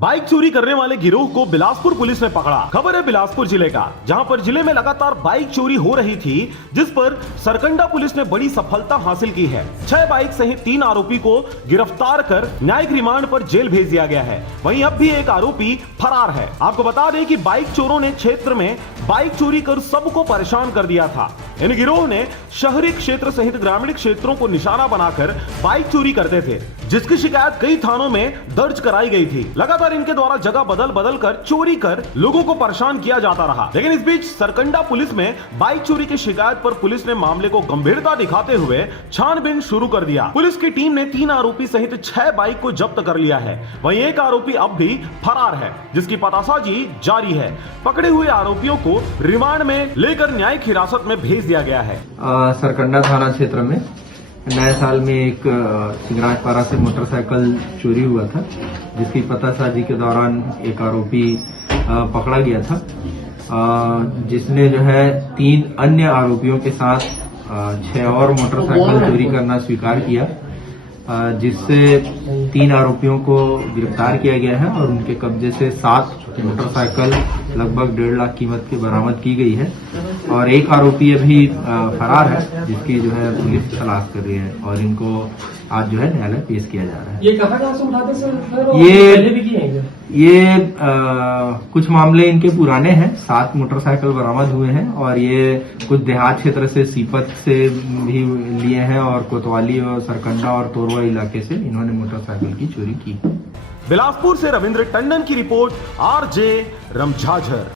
Bike चोरी करने वाले गिरोह को बिलासपुर पुलिस ने पकड़ा। खबर है बिलासपुर जिले का, जहां पर जिले में लगातार बाइक चोरी हो रही थी, जिस पर सरकंडा पुलिस ने बड़ी सफलता हासिल की है। 6 बाइक सहित 3 आरोपी को गिरफ्तार कर न्यायिक रिमांड पर जेल भेज दिया गया है। वहीं अब भी एक आरोपी फरार है। आपको बता दें कि बाइक चोरों ने क्षेत्र में बाइक चोरी कर सबको परेशान कर दिया था। इन गिरोह ने शहरी क्षेत्र सहित ग्रामीण क्षेत्रों को निशाना बनाकर बाइक चोरी करते थे, जिसकी शिकायत कई थानों में दर्ज कराई गई थी। लगातार इनके द्वारा जगह बदल बदल कर चोरी कर लोगों को परेशान किया जाता रहा। लेकिन इस बीच सरकंडा पुलिस में बाइक चोरी की शिकायत पर पुलिस ने मामले को गंभीरता दिखाते हुए छानबीन शुरू कर दिया। पुलिस की टीम ने 3 आरोपी सहित 6 बाइक को जब्त कर लिया है। वहीं एक आरोपी अब भी फरार है, जिसकी पतासाजी जारी है। पकड़े हुए आरोपियों को रिमांड में लेकर न्यायिक हिरासत में भेज दिया गया है। सरकंडा थाना क्षेत्र में नए साल में एक सिंगराजपारा से मोटरसाइकिल चोरी हुआ था, जिसकी पतासाजी के दौरान एक आरोपी पकड़ा गया था, जिसने जो है 3 अन्य आरोपियों के साथ 6 और मोटरसाइकिल चोरी करना स्वीकार किया, जिससे 3 आरोपियों को गिरफ्तार किया गया है और उनके कब्जे से 7 मोटरसाइकिल लगभग 1.5 लाख कीमत की बरामद की गई है। और एक आरोपी अभी फरार है, जिसकी जो है पुलिस तलाश कर रही है और इनको आज जो है न्यायालय पेश किया जा रहा है। ये कहाँ से उठाते सर? ये पहले भी किए हैं? ये कुछ मामले इनके पुराने हैं। 7 मोटरसाइकिल बरामद हुए हैं और ये कुछ देहात क्षेत्र से सीपत से भी लिए हैं और कोतवाली और सरकंडा और तोरवा इलाके से इन्होंने मोटरसाइकिल की चोरी की। बिलासपुर से रविंद्र टंडन की रिपोर्ट, RJ रमझाझर।